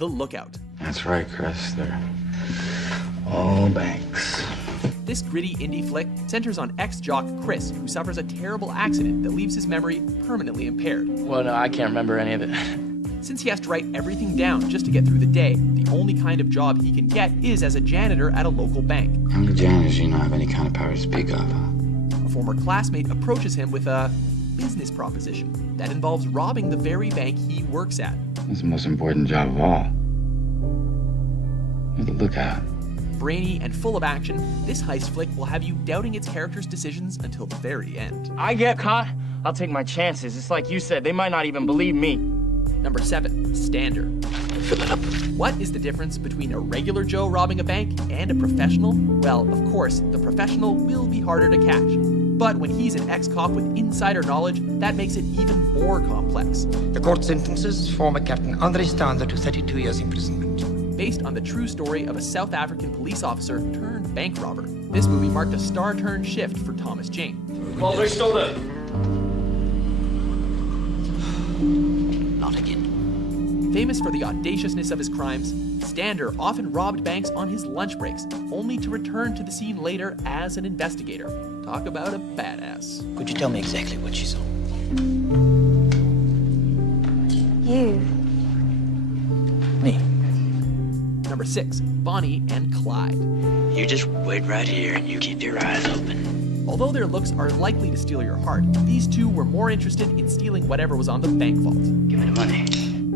The Lookout. That's right, Chris. They're all banks. This gritty indie flick centers on ex-jock Chris, who suffers a terrible accident that leaves his memory permanently impaired. Well, no, I can't remember any of it. Since he has to write everything down just to get through the day, the only kind of job he can get is as a janitor at a local bank. How many janitors do you not have any kind of power to speak of, huh? A former classmate approaches him with a business proposition that involves robbing the very bank he works at. That's the most important job of all. You're the lookout. Brainy and full of action, this heist flick will have you doubting its character's decisions until the very end. I get caught, I'll take my chances. It's like you said, they might not even believe me. Number 7, Standard. Fill it up. What is the difference between a regular Joe robbing a bank and a professional? Well, of course, the professional will be harder to catch. But when he's an ex-cop with insider knowledge, that makes it even more complex. The court sentences former Captain Andre Stander to 32 years imprisonment. Based on the true story of a South African police officer turned bank robber. This movie marked a star-turned shift for Thomas Jane. Well, they're still there. Not again. Famous for the audaciousness of his crimes, Stander often robbed banks on his lunch breaks, only to return to the scene later as an investigator. Talk about a badass. Could you tell me exactly what she saw? You. Me. Number 6, Bonnie and Clyde. You just wait right here and you keep your eyes open. Although their looks are likely to steal your heart, these two were more interested in stealing whatever was on the bank vault. Give me the money.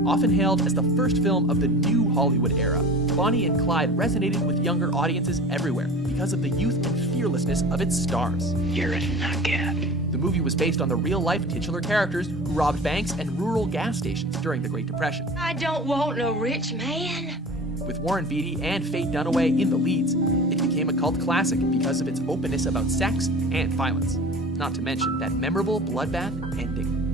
Often hailed as the first film of the new Hollywood era, Bonnie and Clyde resonated with younger audiences everywhere because of the youth and fearlessness of its stars. You're a knockout. The movie was based on the real-life titular characters who robbed banks and rural gas stations during the Great Depression. I don't want no rich man. With Warren Beatty and Faye Dunaway in the leads, it became a cult classic because of its openness about sex and violence. Not to mention that memorable bloodbath ending.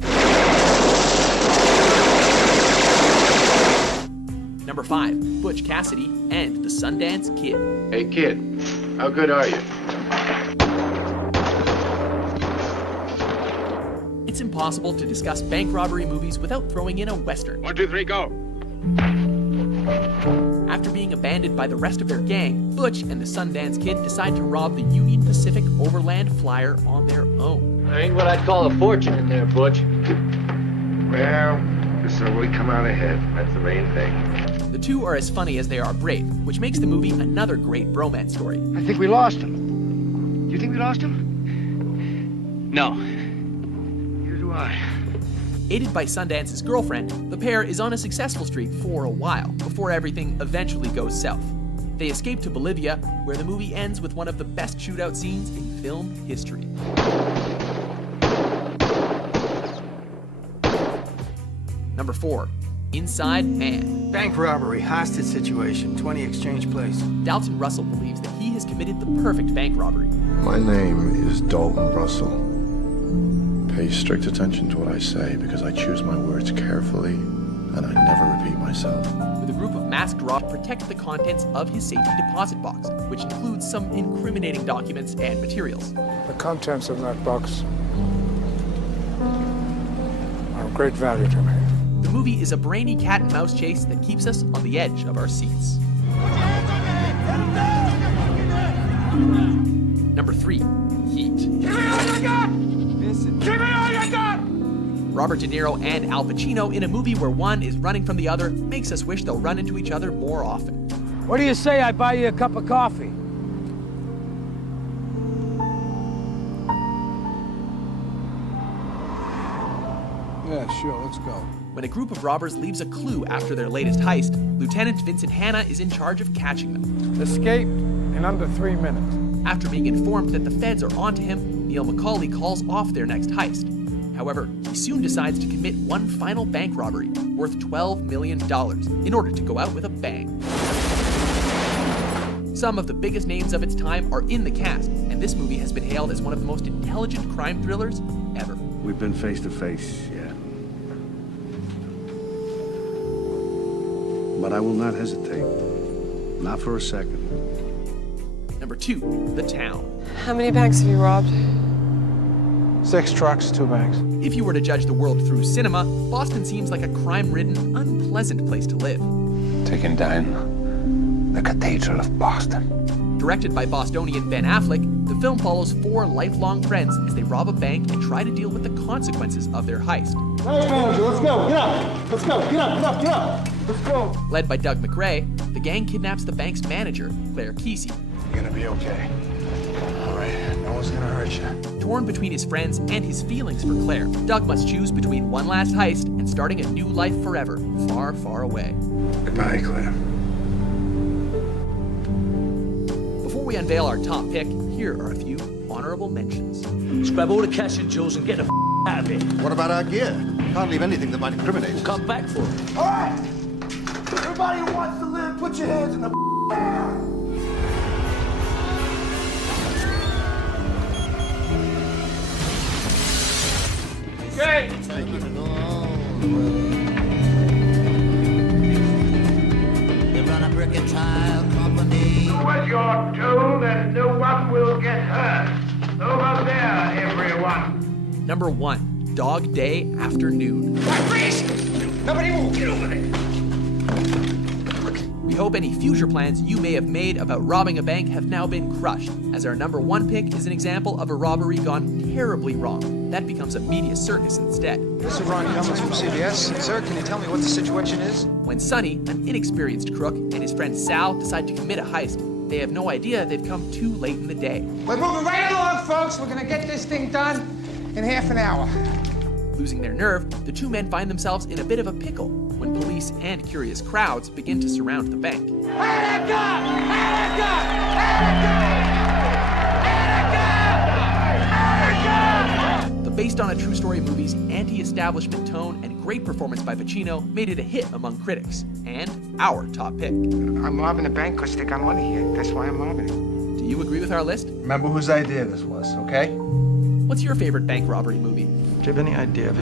Number 5, Butch Cassidy and the Sundance Kid. Hey kid, how good are you? It's impossible to discuss bank robbery movies without throwing in a Western. 1, 2, 3, go! After being abandoned by the rest of their gang, Butch and the Sundance Kid decide to rob the Union Pacific Overland Flyer on their own. There ain't what I'd call a fortune in there, Butch. Well, so we come out ahead. That's the main thing. The two are as funny as they are brave, which makes the movie another great bromance story. I think we lost him. Do you think we lost him? No. Neither do I. Aided by Sundance's girlfriend, the pair is on a successful streak for a while, before everything eventually goes south. They escape to Bolivia, where the movie ends with one of the best shootout scenes in film history. Number 4, Inside Man. Bank robbery, hostage situation, 20 Exchange Place. Dalton Russell believes that he has committed the perfect bank robbery. My name is Dalton Russell. Pay strict attention to what I say because I choose my words carefully and I never repeat myself. With a group of masked robbers to protect the contents of his safety deposit box, which includes some incriminating documents and materials. The contents of that box are of great value to me. The movie is a brainy cat and mouse chase that keeps us on the edge of our seats. Number 3, Heat. Give me all you got! Give me all you got! Robert De Niro and Al Pacino in a movie where one is running from the other makes us wish they'll run into each other more often. What do you say I buy you a cup of coffee? Yeah, sure, let's go. When a group of robbers leaves a clue after their latest heist, Lieutenant Vincent Hanna is in charge of catching them. Escaped in under 3 minutes. After being informed that the feds are onto him, Neil McCauley calls off their next heist. However, he soon decides to commit one final bank robbery worth $12 million in order to go out with a bang. Some of the biggest names of its time are in the cast, and this movie has been hailed as one of the most intelligent crime thrillers ever. We've been face to face, yeah. But I will not hesitate. Not for a second. Number 2, The Town. How many banks have you robbed? 6 trucks, 2 banks. If you were to judge the world through cinema, Boston seems like a crime-ridden, unpleasant place to live. taking down the Cathedral of Boston. Directed by Bostonian Ben Affleck, the film follows 4 lifelong friends as they rob a bank and try to deal with the consequences of their heist. Hey, manager, let's go. Get up. Let's go. Get up. Get up. Let's go. Led by Doug McRae, the gang kidnaps the bank's manager, Claire Kesey. You're gonna be okay. All right, no one's gonna hurt you. Torn between his friends and his feelings for Claire, Doug must choose between one last heist and starting a new life forever, far, far away. Goodbye, Claire. Before we unveil our top pick, here are a few honorable mentions. Let's grab all the cash and jewels and get the out of here. What about our gear? Can't leave anything that might incriminate us. Come back for it. All right. Everybody who wants to live, put your hands in the air. Okay. They run a brick and tile company. Where's your tool that no one will get hurt? Over there, everyone. Number 1, Dog Day Afternoon. Freeze! Nobody move. Get over there. We hope any future plans you may have made about robbing a bank have now been crushed, as our number 1 pick is an example of a robbery gone terribly wrong. That becomes a media circus instead. This is Ron Cummins from CBS. Sir, can you tell me what the situation is? When Sonny, an inexperienced crook, and his friend Sal decide to commit a heist, they have no idea they've come too late in the day. We're moving right along, folks. We're gonna get this thing done in half an hour. Losing their nerve, the 2 men find themselves in a bit of a pickle when police and curious crowds begin to surround the bank. The based on a true story movie's anti-establishment tone and great performance by Pacino made it a hit among critics, and our top pick. I'm robbing a bank because they got money here. That's why I'm robbing it. Do you agree with our list? Remember whose idea this was, okay? What's your favorite bank robbery movie? Do you have any idea of